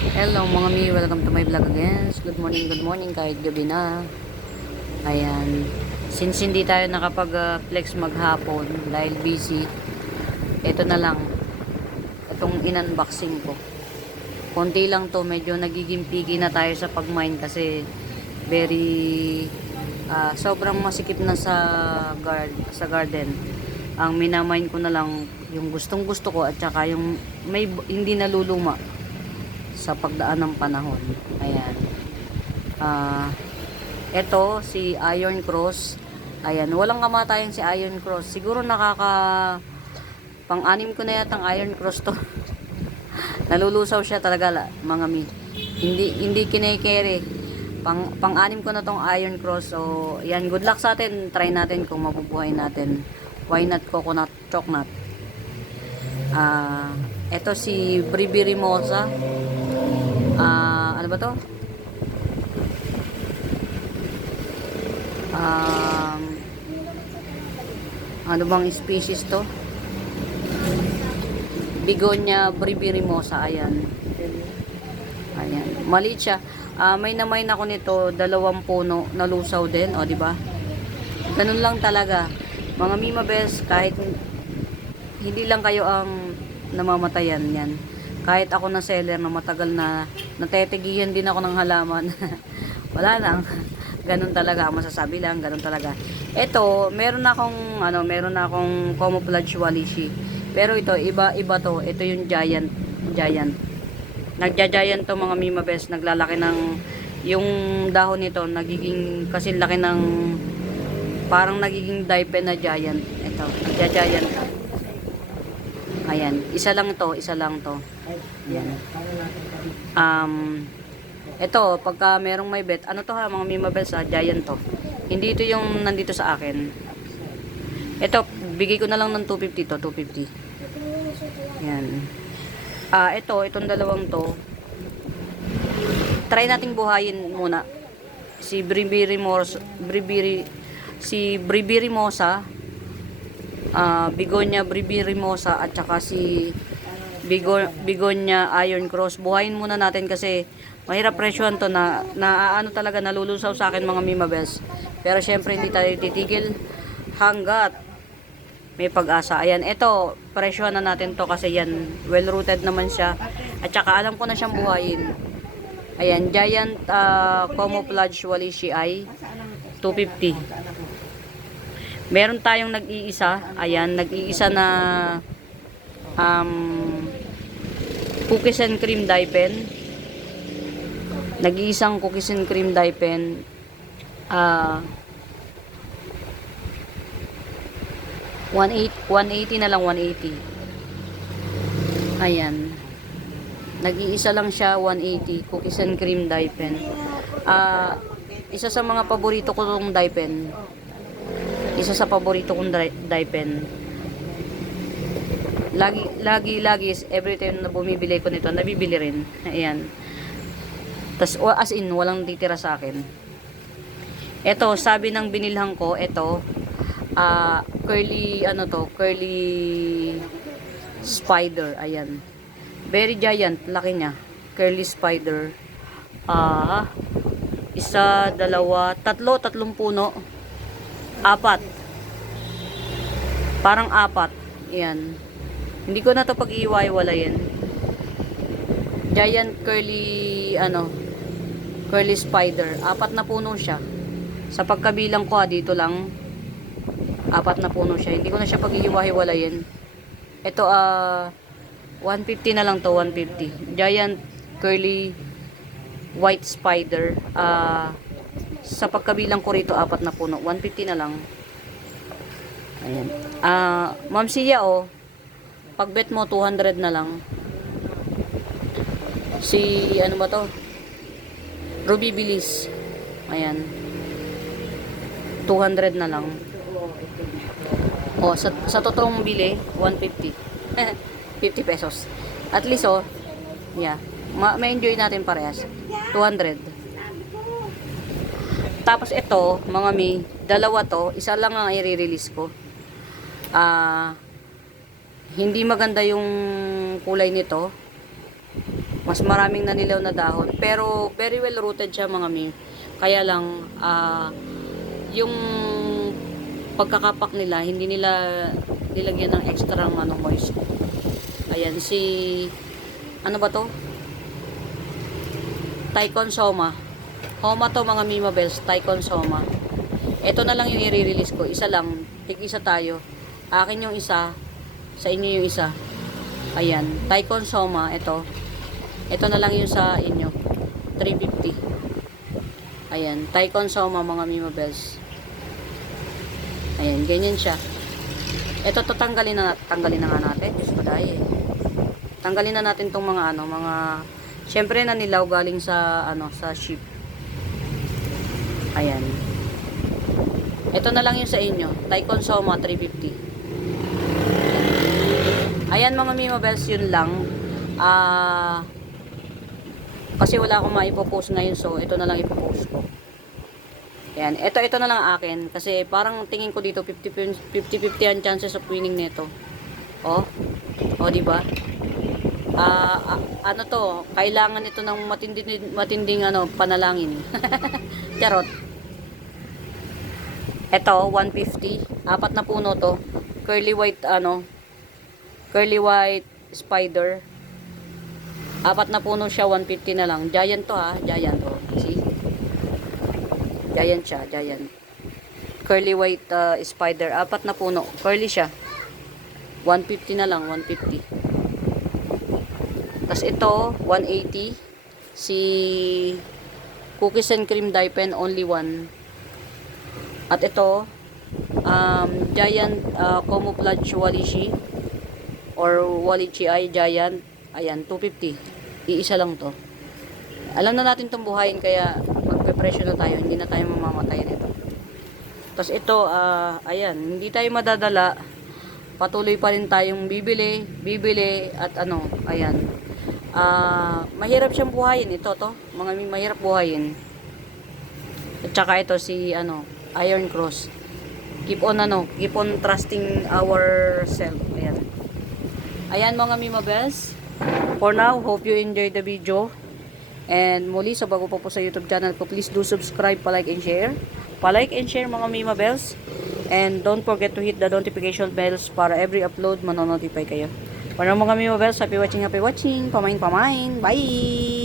Hello mga mi, welcome to my vlog again. Good morning kahit gabi na. Ayan. Since hindi tayo nakapag-flex maghapon dahil busy, ito na lang. Itong in-unboxing ko. Konti lang to, medyo nagiging picky na tayo sa pag-mine kasi very sobrang masikip na sa garden. Ang minamine ko na lang yung gustong gusto ko at saka yung may hindi naluluma sa pagdaan ng panahon. Ayan. Ito si Iron Cross. Ayan, walang kamatayan si Iron Cross. Siguro pang-anim ko na yata ang Iron Cross to. Nalulusaw siya talaga mga mi. Hindi kinekere. Pang-anim ko na tong Iron Cross. So, ayan, good luck sa atin. Try natin kung mabubuhay natin. Why not coconut chocolate? Ito si Bribirimosa. Ano ba to? Ano bang species to? Bigonia bribirimosa. Ayan. Ayan. Maliit siya. May namay ako nito, 2 puno, nalusaw din, o di ba? Ganun lang talaga. Mga Mima Best, kahit hindi lang kayo ang namamatayan yan. Kahit ako na seller na matagal na natetigihan din ako ng halaman. Wala lang. Ganun talaga, masasabi lang, ganun talaga. Ito, meron akong camouflage walishi. Pero ito, iba to. Ito yung giant. Nagja-giant to mga Mima Best, naglalaki ng yung dahon nito nagiging kasi laki ng parang nagiging dipel na giant. Ito, nagja-giant to. Ayan, isa lang to. Ayan. Ito, pagka merong may bet, ano to ha, mga Mima Best, giant to. Hindi ito yung nandito sa akin. Ito, bigay ko na lang ng 250 to, 250. Ayan. Itong dalawang to. Try nating buhayin muna. Si Bribirimosa, Bigonia bribirimosa at saka si Bigonia Iron Cross. Buhayin muna natin kasi mahirap presyohan to na ano talaga nalulusaw sa akin mga Mima Best. Pero syempre hindi tayo titigil hanggat may pag-asa. Ayan, ito presyohan na natin to kasi yan well rooted naman siya. At saka alam ko na siyang buhayin. Ayan, giant camouflage walishi ay 250. Meron tayong nag-iisa. Ayan, nag-iisa na cookies and cream dye pen. Nag-iisang cookies and cream dye pen. 180 na lang, 180. Ayan. Nag-iisa lang siya, 180. Cookies and cream dye pen. Isa sa mga paborito ko tong dye pen. Isa sa paborito kong dye pen. Lagi every time na bumibili ko nito, nabibili rin. Ayan. Tas as in walang titira sa akin. Ito, sabi ng binilhan ko, ito curly spider. Ayan. Very giant, laki niya. Curly spider. Isa, dalawa, tatlong puno. 4. Parang 4. Ayan. Hindi ko na to pag-iiwalayin. Giant curly spider. 4 na puno siya. Sa pagkabilang ko dito lang 4 na puno siya. Hindi ko na siya pag-iiwalayin. Ito 150 na lang to, 150. Giant curly white spider. Sa pagkabilang ko rito 4 na puno, 150 na lang. Ayan. Ma'am Sia, pagbet mo 200 na lang. Si ano ba to? Ruby Bilis. Ayan. 200 na lang. Sa totoong bili 150. 50 pesos. At least yeah. Ma-enjoy natin parehas. 200. Tapos ito, mga mi, dalawa to, isa lang ang i-release ko. Hindi maganda yung kulay nito. Mas maraming nanilaw na dahon. Pero very well rooted siya mga mi. Kaya lang, yung pagkakapak nila, hindi nila nilagyan ng extra moist. Ayan, ano ba to? Tycon Soma. Homa to mga Mima Bells, Tycon Soma. Ito na lang yung i-release ko. Isa lang. Tig-isa tayo. Akin yung isa. Sa inyo yung isa. Ayan. Tycon Soma. Ito. Ito na lang yung sa inyo. 350. Ayan. Tycon Soma mga Mima Bells. Ayan. Ganyan siya. Ito to tanggalin na nga natin. Diyos ko dahil. Tanggalin na natin tong mga syempre nanilaw galing sa sa sheep. Ayan. Ito na lang yung sa inyo. Tycon Soma 350. Ayan mga Mima Bells, yun lang. Kasi wala akong maipopost ngayon, so ito na lang ipopost ko. Ayan. Ito na lang akin. Kasi parang tingin ko dito 50-50 ang chances of winning nito. Oh. Oh, di ba? Ano to, kailangan ito ng matinding panalangin. Charot. Ito 150, apat na puno to. Curly white spider. Apat na puno siya, 150 na lang. Giant to ha, giant to. See? Giant siya, giant. Curly white spider, apat na puno. Curly siya. 150 na lang, 150. Tapos ito, 180. Si Cookies and Cream Dye Pen, only one. At ito, Giant Camouflage Walishi or Walichi ay Giant. Ayan, 250. Iisa lang to. Alam na natin itong buhayin, kaya magpe-presyo na tayo. Hindi na tayo mamamatay nito. Tapos ito, ayan, hindi tayo madadala. Patuloy pa rin tayong bibili at ayan. Mahirap siyang buhayin ito mga mahirap buhayin. At saka ito si Iron Cross. Keep on trusting ourselves. Ayan mga Mima Bells. For now, hope you enjoyed the video. And muli, sa bago pa po sa YouTube channel ko, please do subscribe, pa-like and share. Pa-like and share mga Mima Bells. And don't forget to hit the notification bells para every upload manonotify kayo. Para mga Mima Bells, happy watching. Pamain. Bye!